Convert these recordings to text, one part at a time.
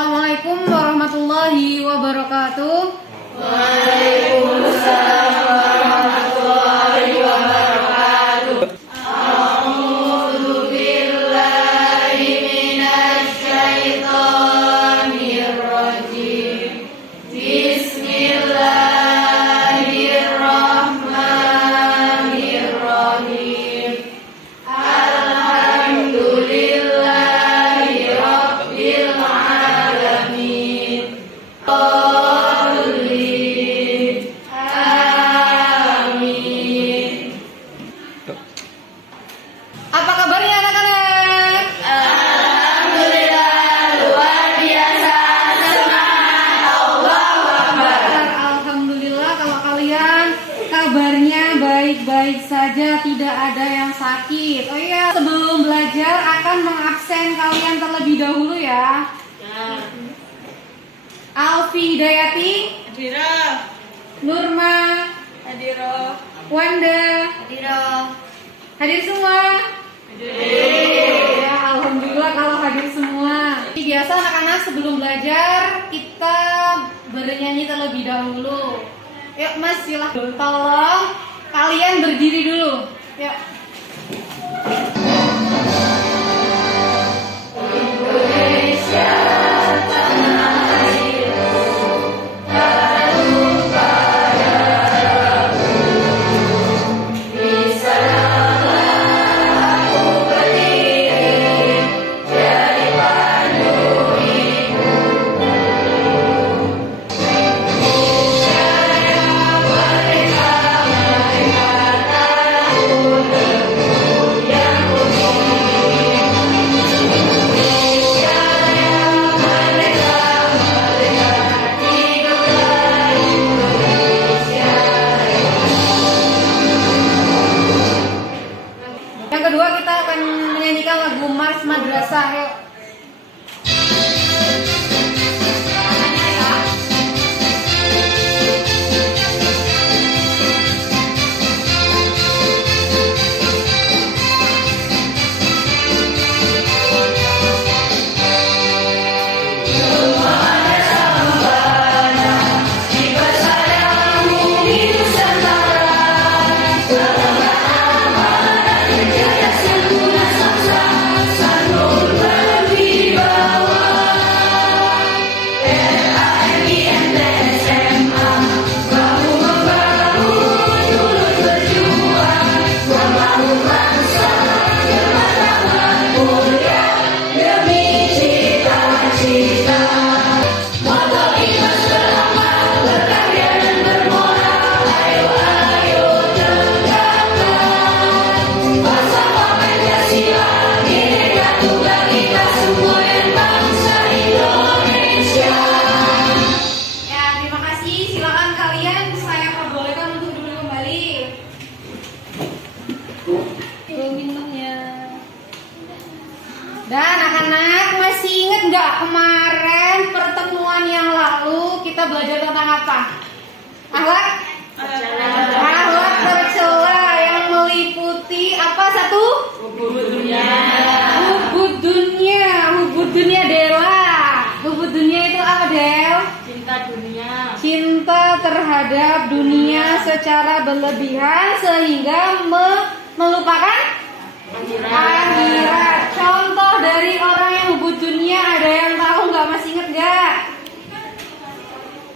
Assalamualaikum warahmatullahi wabarakatuh. Waalaikumsalam warahmatullahi wabarakatuh. A'udzu billahi minasy syaithanir rajim. Bismillahirrahmanirrahim. Alhamdulillahi rabbil alamin. Amin. Apa kabarnya anak-anak? Alhamdulillah luar biasa. Semangat Allahu Akbar. Alhamdulillah kalau kalian kabarnya baik-baik saja, tidak ada yang sakit. Oh iya, sebelum belajar akan mengabsen kalian terlebih dahulu ya. Alfi Hidayati, Hadira. Nurma, Hadira. Wanda, Hadira. hadir semua? Ya, alhamdulillah kalau hadir semua. Biasa anak-anak sebelum belajar kita bernyanyi terlebih dahulu. Yuk Mas, silahkan. Tolong kalian berdiri dulu. Yuk. Yang kedua kita akan menyanyikan lagu Mars Madrasah. Yuk. Dan anak-anak masih ingat nggak kemarin pertemuan yang lalu kita belajar tentang apa? Akhlak? Akhlak tercela yang meliputi apa satu? Hubud dunia. Hubud dunia. Hubud dunia Dela. Hubud dunia itu apa Del? Cinta dunia. Cinta terhadap dunia secara berlebihan sehingga melupakan akhirat. Contoh dari orang yang hubud dunia ada yang tahu nggak? Masih inget nggak?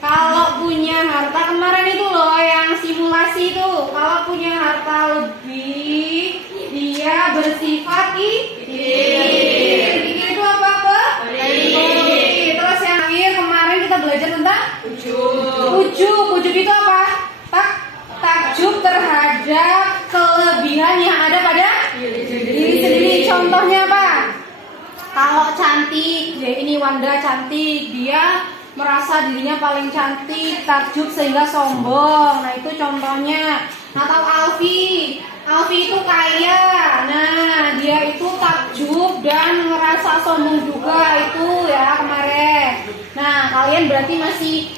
Kalau punya harta kemarin itu loh yang simulasi itu, kalau punya harta lebih dia bersifat iri. Itu apa? Iri. Terus yang akhir kemarin kita belajar tentang ujub. Ujub itu apa? Takjub terhadap kelebihan yang ada pada diri sendiri. Contohnya apa? Kalau cantik, ya ini Wanda cantik, dia merasa dirinya paling cantik, takjub sehingga sombong. Nah itu contohnya. Atau Alfi itu kaya, nah dia itu takjub dan ngerasa sombong juga itu ya kemarin. Nah kalian berarti masih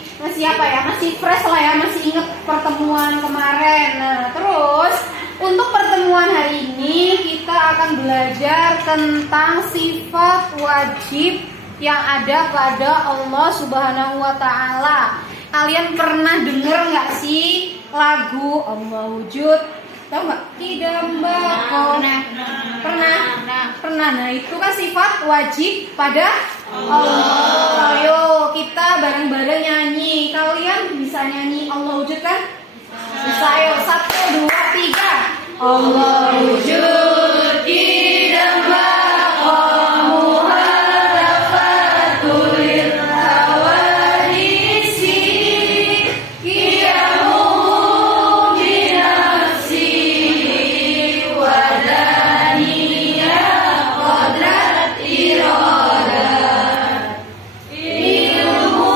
apa ya? Masih fresh lah ya, masih inget pertemuan kemarin. Nah terus untuk pertemuan hari ini kita akan belajar tentang sifat wajib yang ada pada Allah Subhanahu wa Ta'ala. Kalian pernah dengar nggak sih lagu Allah Wujud? Tahu nggak? Kidambako. Pernah. Nah itu kan sifat wajib pada Allah. Ayo kita bareng-bareng nyanyi. Kalian bisa nyanyi Allah Wujud kan? Bisa. Ayo 1, 2, 3. Allah wujud kidambako muharafatul hawadisi qiyamuhu binafsi wadaniya qadrat iradat ilmu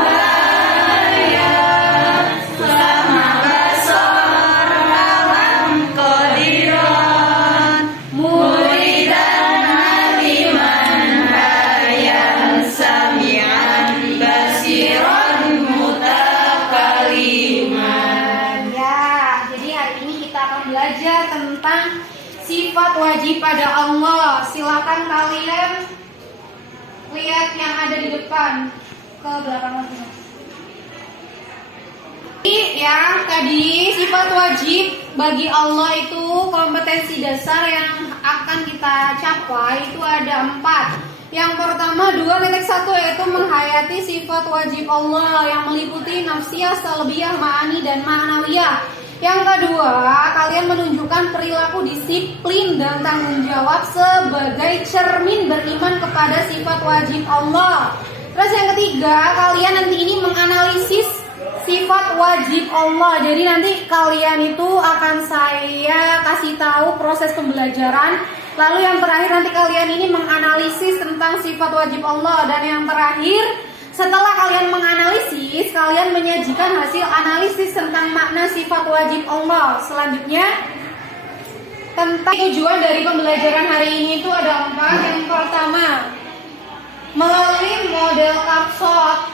hayat sama basar alam qadiran muridan aliman hayan sami'an basiran mutakaliman. Ya, jadi hari ini kita akan belajar tentang sifat wajib pada Allah. Silakan kalian lihat yang ada di depan ke belakang lagi. Yang tadi sifat wajib bagi Allah itu kompetensi dasar yang akan kita capai itu ada 4. Yang pertama 2.1 yaitu menghayati sifat wajib Allah yang meliputi nafsiyah, salbiyah, ma'ani dan ma'nawiyah. Yang kedua, kalian menunjukkan perilaku disiplin dan tanggung jawab sebagai cermin beriman kepada sifat wajib Allah. Terus yang ketiga, kalian nanti ini menganalisis sifat wajib Allah. Jadi nanti kalian itu akan saya kasih tahu proses pembelajaran. Lalu yang terakhir nanti kalian ini menganalisis tentang sifat wajib Allah. Dan yang terakhir, setelah kalian menganalisis, kalian menyajikan hasil analisis tentang makna sifat wajib Allah. Selanjutnya, tentang tujuan dari pembelajaran hari ini itu ada 4. Yang pertama, melalui model kapsot,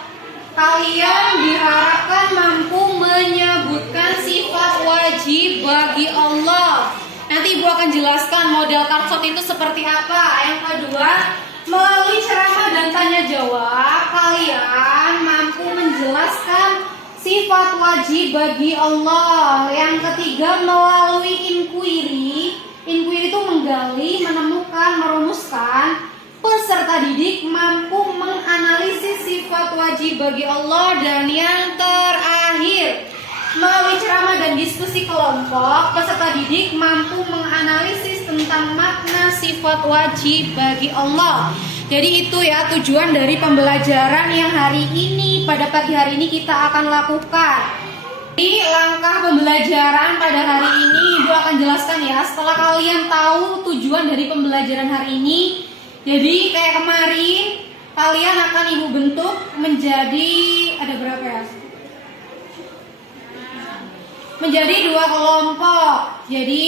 kalian diharapkan mampu menyebutkan sifat wajib bagi Allah. Nanti Ibu akan jelaskan model kapsot itu seperti apa. Yang kedua, melalui ceramah dan tanya jawab, kalian mampu menjelaskan sifat wajib bagi Allah. Yang ketiga, melalui inquiry itu menggali, menemukan, merumuskan, peserta didik mampu menganalisis sifat wajib bagi Allah. Dan yang terakhir, melalui ceramah dan diskusi kelompok, peserta didik mampu menganalisis tentang makna sifat wajib bagi Allah. Jadi itu ya tujuan dari pembelajaran yang hari ini, pada pagi hari ini kita akan lakukan. Di langkah pembelajaran pada hari ini Ibu akan jelaskan ya. Setelah kalian tahu tujuan dari pembelajaran hari ini, jadi kayak kemarin kalian akan Ibu bentuk menjadi ada berapa ya? Menjadi 2 kelompok. Jadi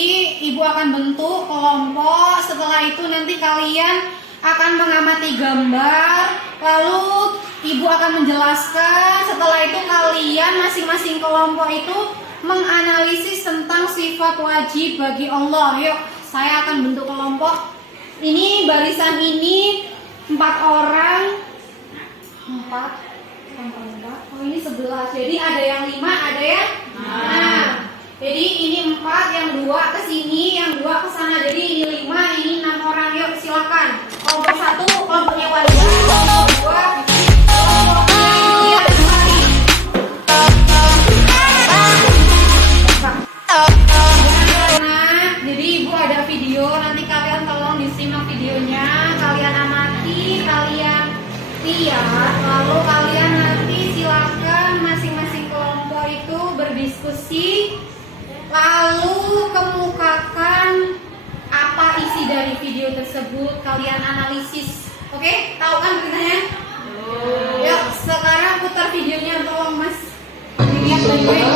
Ibu akan bentuk kelompok. Setelah itu nanti kalian akan mengamati gambar. Lalu Ibu akan menjelaskan. Setelah itu kalian masing-masing kelompok itu menganalisis tentang sifat wajib bagi Allah. Yuk, saya akan bentuk kelompok. Ini barisan ini 4 orang. 4. Oh ini 11. Jadi ada yang 5, ada yang 6. Jadi ini 4, yang 2 ke sini, yang 2 ke sana. Jadi ini 5, ini 6 orang. Yuk silakan. Kelompok 1 kelompoknya Walia, kelompok 2 kelompoknya Mari. Jadi Ibu ada video, nanti kalian tolong disimak videonya, kalian amati, kalian lihat, lalu kalian nanti silakan masing-masing kelompok itu berdiskusi, lalu kemukakan apa isi dari video tersebut, kalian analisis. Oke, tahu kan beritanya? Yuk, sekarang putar videonya, tolong Mas. Dilihat baik-baik.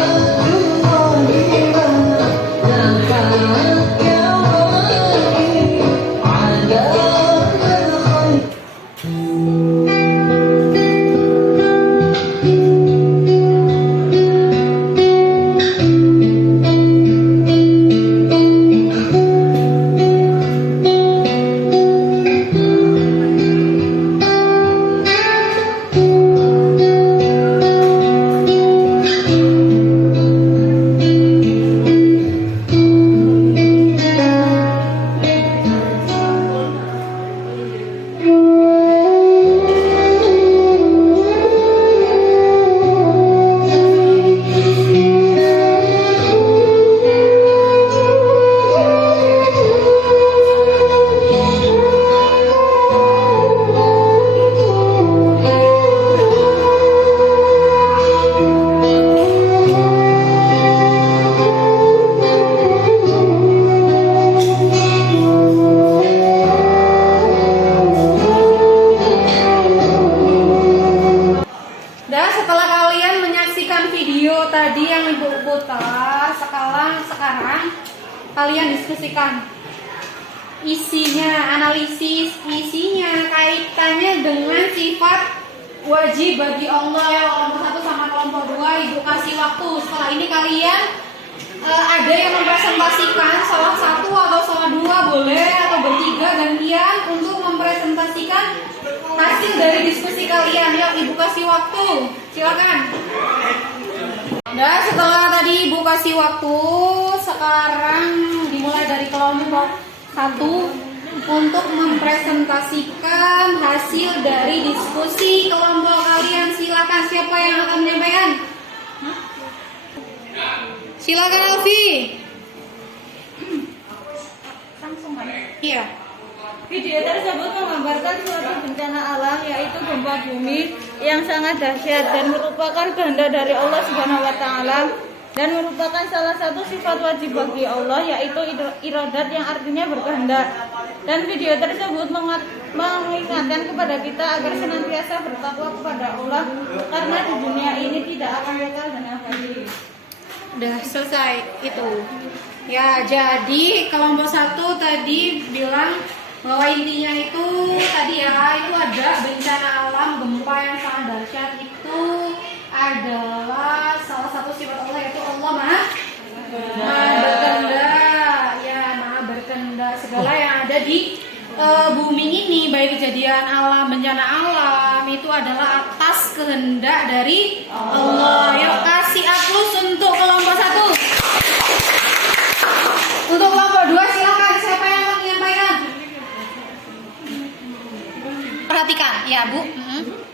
video tadi yang Ibu putar, sekarang kalian diskusikan isinya, analisis isinya, kaitannya dengan sifat wajib bagi Allah ya. Kelompok 1 sama kelompok 2 Ibu kasih waktu. Setelah ini kalian ada yang mempresentasikan salah satu atau salah dua boleh, atau bertiga gantian untuk mempresentasikan hasil dari diskusi kalian. Yuk Ibu kasih waktu, silakan. Nah, setelah tadi Ibu kasih waktu, sekarang dimulai dari kelompok 1 untuk mempresentasikan hasil dari diskusi kelompok kalian. Silakan, siapa yang akan menyampaikan? Silakan Alfi. Iya. Video tersebut menggambarkan suatu bencana alam, yaitu gempa bumi yang sangat dahsyat dan merupakan kehendak dari Allah Subhanahu wa taala, dan merupakan salah satu sifat wajib bagi Allah, yaitu iradat yang artinya berkehendak. Dan video tersebut mengingatkan kepada kita agar senantiasa bertakwa kepada Allah, karena di dunia ini tidak akan kekal dan abadi. Udah selesai itu. Ya, jadi kelompok 1 tadi bilang bahwa intinya itu tadi ya, itu ada bencana alam, gempa yang sangat dahsyat, itu adalah salah satu sifat Allah, yaitu Allah maha berkehendak. Ya, maha berkehendak. Segala yang ada di bumi ini, baik kejadian alam, bencana alam, itu adalah atas kehendak dari Allah. Yuk kasih aplaus untuk kelompok 1. Untuk kelompok 2 silakan, siapa yang mau menyampaikan? Perhatikan, ya Bu.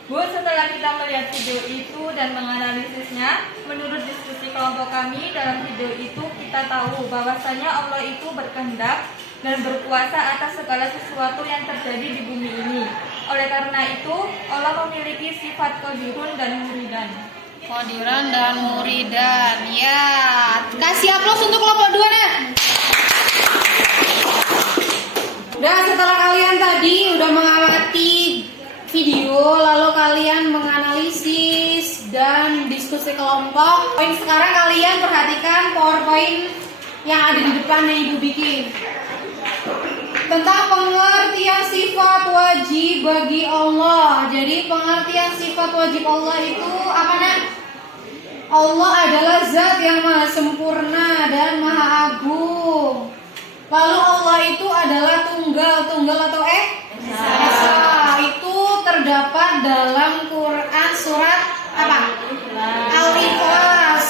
Bu, setelah kita melihat video itu dan menganalisisnya, menurut diskusi kelompok kami dalam video itu kita tahu bahwasanya Allah itu berkehendak dan berkuasa atas segala sesuatu yang terjadi di bumi ini. Oleh karena itu, Allah memiliki sifat qadirun dan muridan. Qadiran dan muridan. Ya, kasih aplaus untuk kelompok 2 nah. Dan setelah kalian tadi udah mengamati video, lalu kalian menganalisis dan diskusi kelompok. Sekarang kalian perhatikan PowerPoint yang ada di depan yang Ibu bikin tentang pengertian sifat wajib bagi Allah. Jadi pengertian sifat wajib Allah itu apa nak? Allah adalah zat yang maha sempurna dan maha agung. Lalu Allah itu adalah tunggal atau esa. Itu terdapat dalam Quran surat apa? Al-Ikhlas.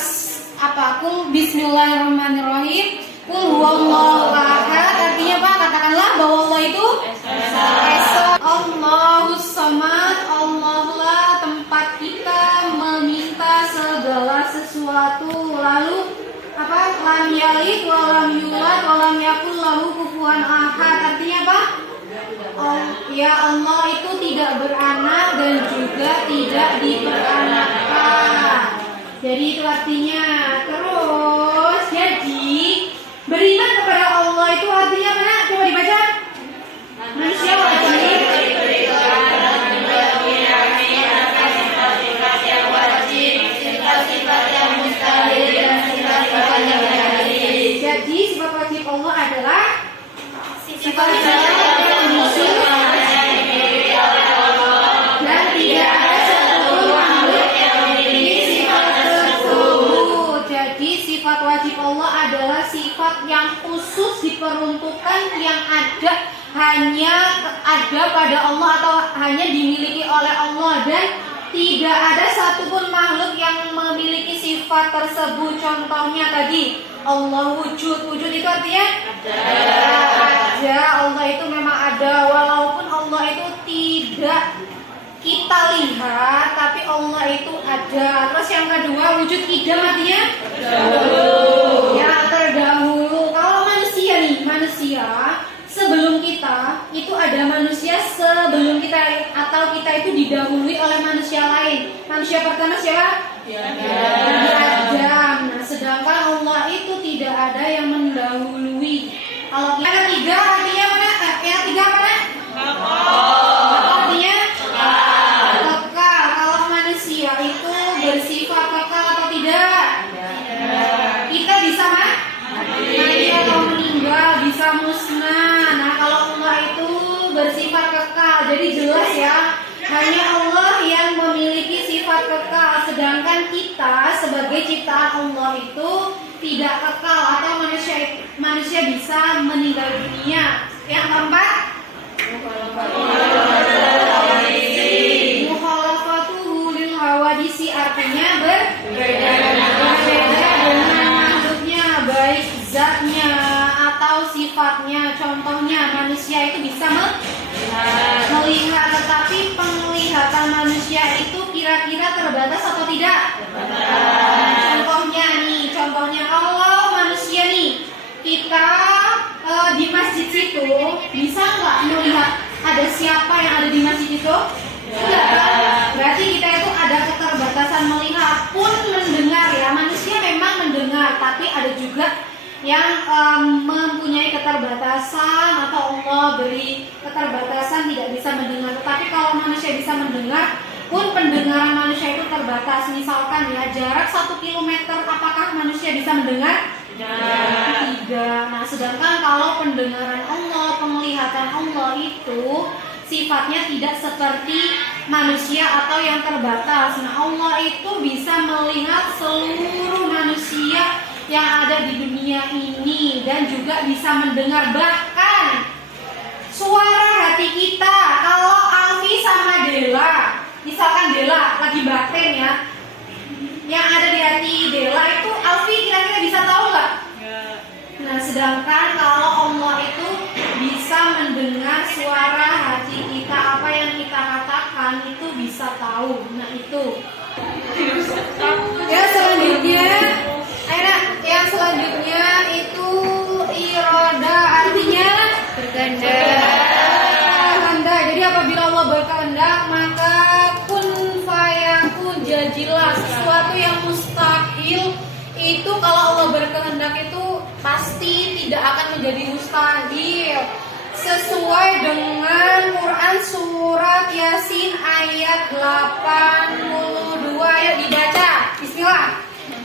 Apa? Qul bismillahirrahmanirrahim. Qul huwallahu ahad. Artinya apa? Katakanlah bahwa Allah itu esa. Allahus samad. Allah lah tempat kita meminta segala sesuatu. Lalu apa? Lam yalid wa lam yulad wa lam yakul lahu kufuwan ahad. Artinya apa? Ya Allah itu tidak beranak dan juga tidak diperanakkan. Jadi itu artinya. Terus jadi beriman kepada Allah itu artinya apa? Coba dibaca. Manusia wajib Jadi sifat wajib Allah adalah sifat yang khusus dan tidak ada satupun makhluk yang memiliki sifat tersebut. Jadi sifat wajib Allah adalah sifat yang khusus, diperuntukkan, yang hanya ada pada Allah atau hanya dimiliki oleh Allah, dan tidak ada satupun makhluk yang memiliki sifat tersebut. Contohnya tadi Allah wujud. Wujud itu artinya ada. Allah itu memang ada, walaupun Allah itu tidak kita lihat, tapi Allah itu ada. Terus yang kedua, wujud idam artinya ya, terdahulu. Kalau manusia nih, manusia sebelum kita itu ada manusia sebelum kita, atau kita itu didahului oleh manusia lain. Manusia pertama siapa? Adam. Nah, sedangkan Allah itu tidak ada yang mendahului. Kalau kita tiga artinya mana? Yang tiga mana? Artinya kekal. Kalau manusia itu bersifat kekal atau tidak? sedangkan kita sebagai ciptaan Allah itu tidak kekal atau manusia bisa meninggal dunia. Yang keempat, mukhalafatuhu lil hawadisi, artinya berbeda dengan makhluknya, baik zatnya atau sifatnya. Contohnya manusia itu bisa melihat, tetapi penglihatan manusia itu kira-kira terbatas atau tidak? Contohnya kalau manusia nih, kita di masjid situ bisa nggak melihat ada siapa yang ada di masjid itu? Tidak kan? Berarti kita itu ada keterbatasan melihat, pun mendengar ya. Manusia memang mendengar, tapi ada juga yang mempunyai keterbatasan atau Allah beri keterbatasan tidak bisa mendengar. Tetapi kalau manusia bisa mendengar, pun pendengaran manusia itu terbatas. Misalkan ya, jarak 1 kilometer, apakah manusia bisa mendengar? Tidak. Nah, sedangkan kalau pendengaran Allah, penglihatan Allah itu sifatnya tidak seperti manusia atau yang terbatas. Nah, Allah itu bisa melihat seluruh manusia yang ada di dunia ini dan juga bisa mendengar bahkan suara hati kita. Kalau Alfi sama Dela, misalkan Dela lagi batin ya, yang ada di hati Dela itu Alfi kira-kira bisa tahu nggak? Nah, sedangkan kalau Allah itu bisa mendengar suara hati kita, apa yang kita katakan itu bisa tahu. Nah, itu. Ya, selanjutnya, yang selanjutnya itu iroda, artinya berkehendak. Jadi apabila Allah berkehendak, maka kun fayakun, jadilah. Sesuatu yang mustahil itu kalau Allah berkehendak itu pasti tidak akan menjadi mustahil. Sesuai dengan Quran surat Yasin ayat 82. Ayo dibaca. Bismillah.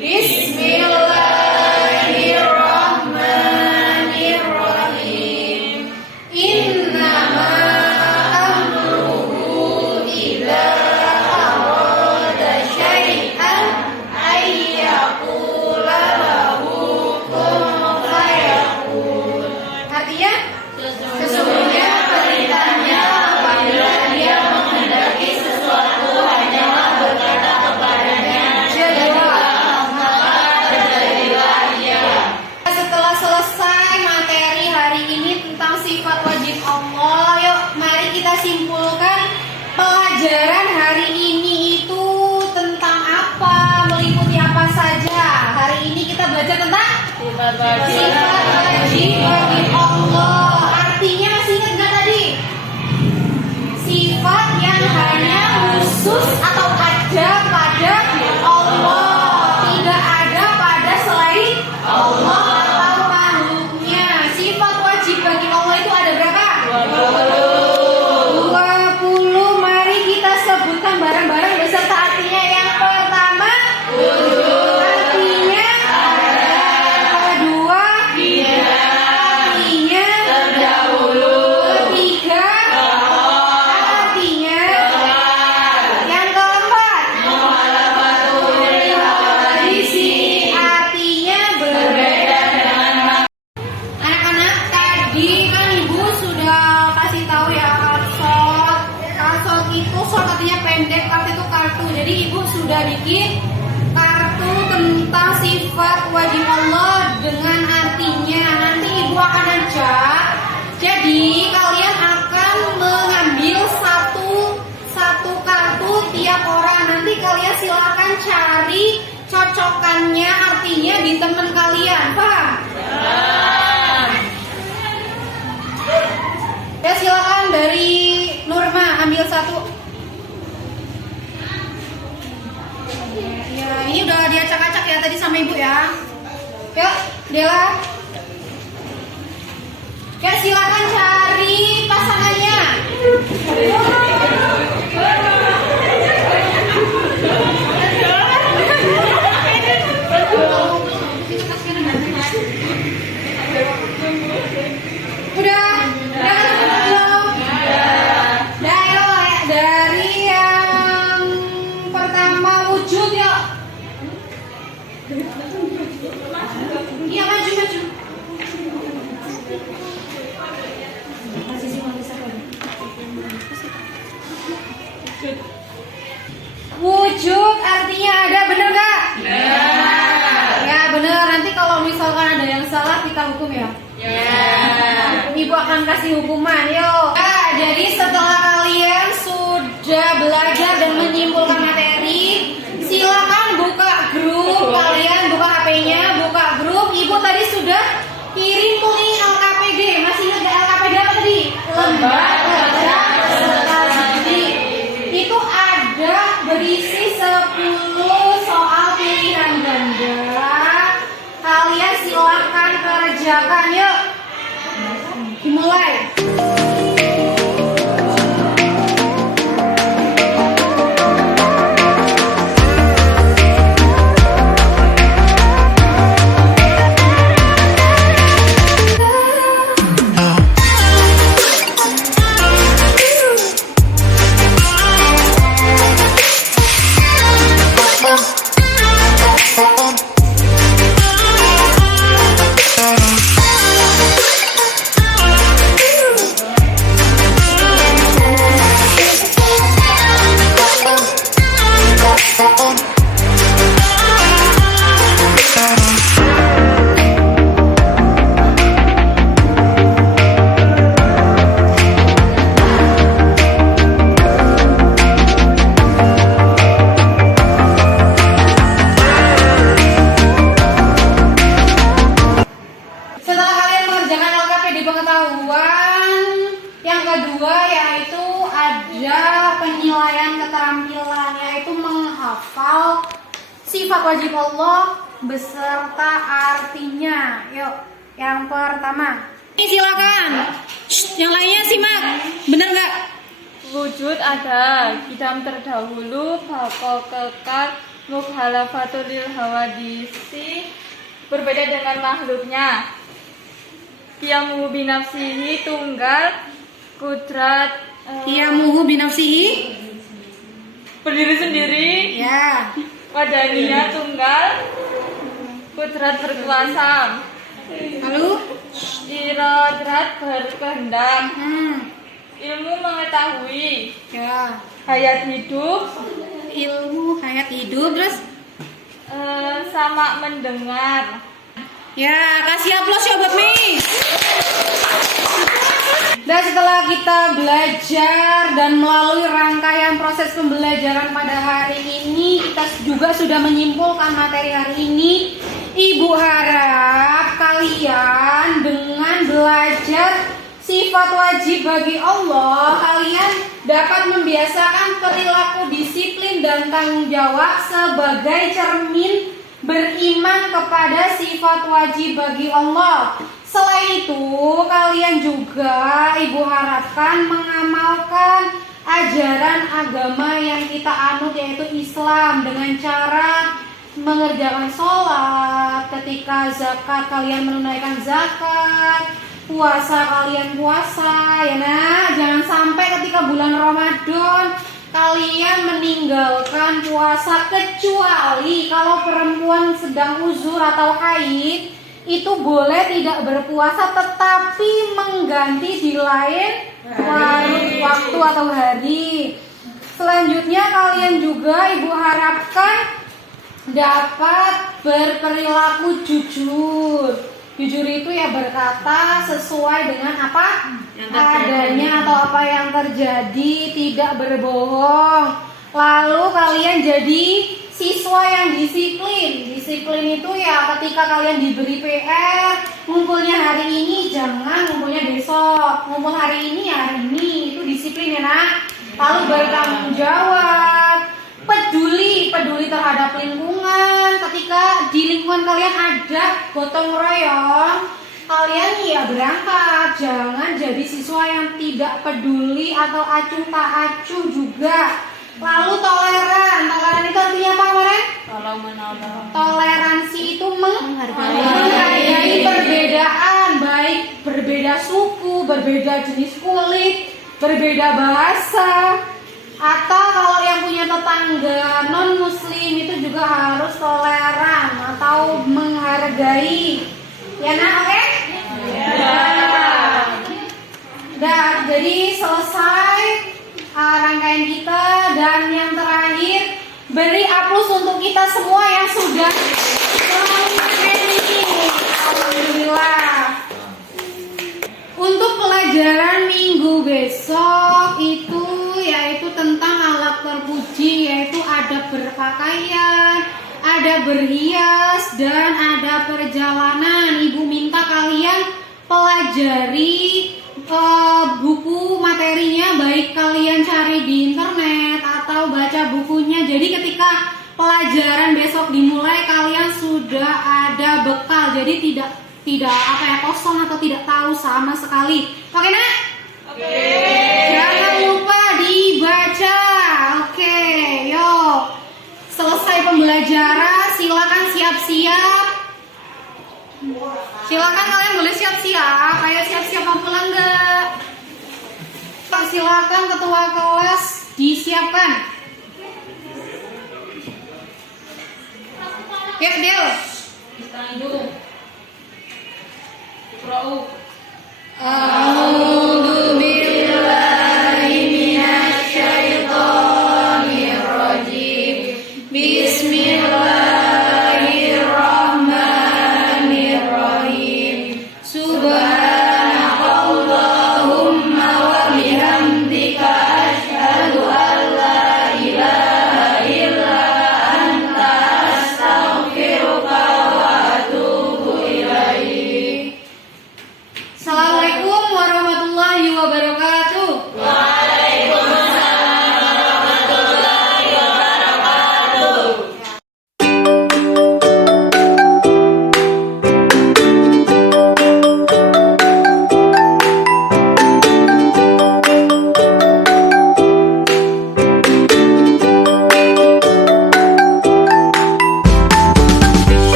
Bismillahirrahmanirrahim. Innama amruhu idza arada syai'an ayyaqula lahu kun fayakun. Artinya, sesungguhnya perintahnya apabila dia menghendaki sesuatu hanyalah berkata kepadanya, jadilah. Setelah selesai materi hari ini tentang sifat wajib Allah, yuk mari kita simpulkan pelajaran hari ini itu tentang apa, meliputi apa saja. Hari ini kita belajar tentang sifat wajib bagi Allah. Artinya masih ingat nggak tadi? Sifat yang hanya khusus atau ada pada Allah, tidak ada pada selain Allah atau makhluknya. Sifat wajib bagi Allah itu ada berapa? 20. Mari kita sebutkan bareng-bareng beserta artinya. Yang pertama, artinya kedua, artinya terdahulu, ketiga, artinya yang keempat, artinya berbeda dengan anak-anak. Tadi kan ibu sudah kasih tahu ya, karsot itu short artinya pendek, kart itu kartu. Jadi ibu sudah bikin kartu tentang sifat wajib Allah dengan artinya. Nanti ibu akan ajak. Jadi kalian akan mengambil satu kartu tiap orang. Nanti kalian silakan cari cocokannya artinya di teman kalian. Paham? Ya, silakan dari Nurma ambil satu. Ya, ini udah diacak-acak ya tadi sama ibu ya. Yuk, Dela. Ya, silakan cari pasangannya. Udah belum? Dari yang pertama wujud Wujud artinya ada, bener gak? Ya bener, nanti kalau misalkan ada yang salah kita hukum ya. Ibu akan kasih hukuman, yuk. Nah, jadi setelah kalian sudah belajar dan menyimpulkan materi, silakan buka grup, kalian buka HP-nya, buka grup. Ibu tadi sudah kirim link LKPD, masih ingat gak LKPD apa tadi? Lembaga Prestasi Didik. Itu ada berisi 10 soal pilihan ganda. Kalian silakan kerjakan, yuk. Dimulai. Setelah kalian mengerjakan LKPD pengetahuan, yang kedua yaitu ada penilaian keterampilan, yaitu menghafal sifat wajib Allah beserta artinya. Yuk, yang pertama. Ini silakan. Yang lainnya simak. Bener nggak? Wujud ada, kidam terdahulu, bako kekal, mukhalafatul lil hawadisi, berbeda dengan makhluknya. Qiyamuhu binafsihi tunggal, kudrat Qiyamuhu binafsihi. berdiri sendiri, Ya. wadaniyah tunggal, kudrat berkuasa, Lalu? iradrat berkehendak, Hmm. ilmu mengetahui, Ya. hayat hidup, Ilmu hayat hidup, terus? sama mendengar. Ya, kasih aplaus ya buat Mei. Dan setelah kita belajar dan melalui rangkaian proses pembelajaran pada hari ini, kita juga sudah menyimpulkan materi hari ini. Ibu harap kalian dengan belajar sifat wajib bagi Allah, kalian dapat membiasakan perilaku disiplin dan tanggung jawab sebagai cermin beriman kepada sifat wajib bagi Allah. Selain itu, kalian juga ibu harapkan mengamalkan ajaran agama yang kita anut, yaitu Islam, dengan cara mengerjakan sholat, ketika zakat kalian menunaikan zakat, puasa kalian puasa, ya nak. Jangan sampai ketika bulan Ramadan kalian meninggalkan puasa, kecuali kalau perempuan sedang uzur atau haid, itu boleh tidak berpuasa tetapi mengganti di lain waktu atau hari. Selanjutnya kalian juga ibu harapkan dapat berperilaku jujur. Jujur itu ya berkata sesuai dengan apa adanya atau apa yang terjadi, tidak berbohong. Lalu kalian jadi siswa yang disiplin. Disiplin itu ya ketika kalian diberi PR, ngumpulnya hari ini jangan ngumpulnya besok, ngumpul hari ini ya hari ini, itu disiplin ya nak. Lalu bertanggung jawab, peduli terhadap lingkungan. Ketika di lingkungan kalian ada gotong royong, kalian ya berangkat. Jangan jadi siswa yang tidak peduli atau acuh tak acuh juga. Lalu toleran itu artinya apa kemarin? Kalau menolong. Toleransi itu menghargai perbedaan, baik berbeda suku, berbeda jenis kulit, berbeda bahasa, atau kalau yang punya tetangga non muslim itu juga harus toleran atau menghargai. Ya nak, oke? Jadi selesai rangkaian kita, dan yang terakhir Beri aplaus untuk kita semua yang sudah melalui tes ini. Alhamdulillah. Untuk pelajaran minggu besok itu yaitu tentang alat terpuji, yaitu ada berpakaian, ada berhias, dan ada perjalanan. Ibu minta kalian pelajari buku materinya, baik kalian cari di internet atau baca bukunya. Jadi ketika pelajaran besok dimulai kalian sudah ada bekal, jadi tidak kosong atau tidak tahu sama sekali. Oke nak? Oke. Jangan lupa dibaca. Oke, yuk. Selesai pembelajaran, silakan siap-siap. Silakan kalian boleh siap-siap. Ayo siap-siap mau pulang enggak? Silakan ketua kelas disiapkan. Ya, Del.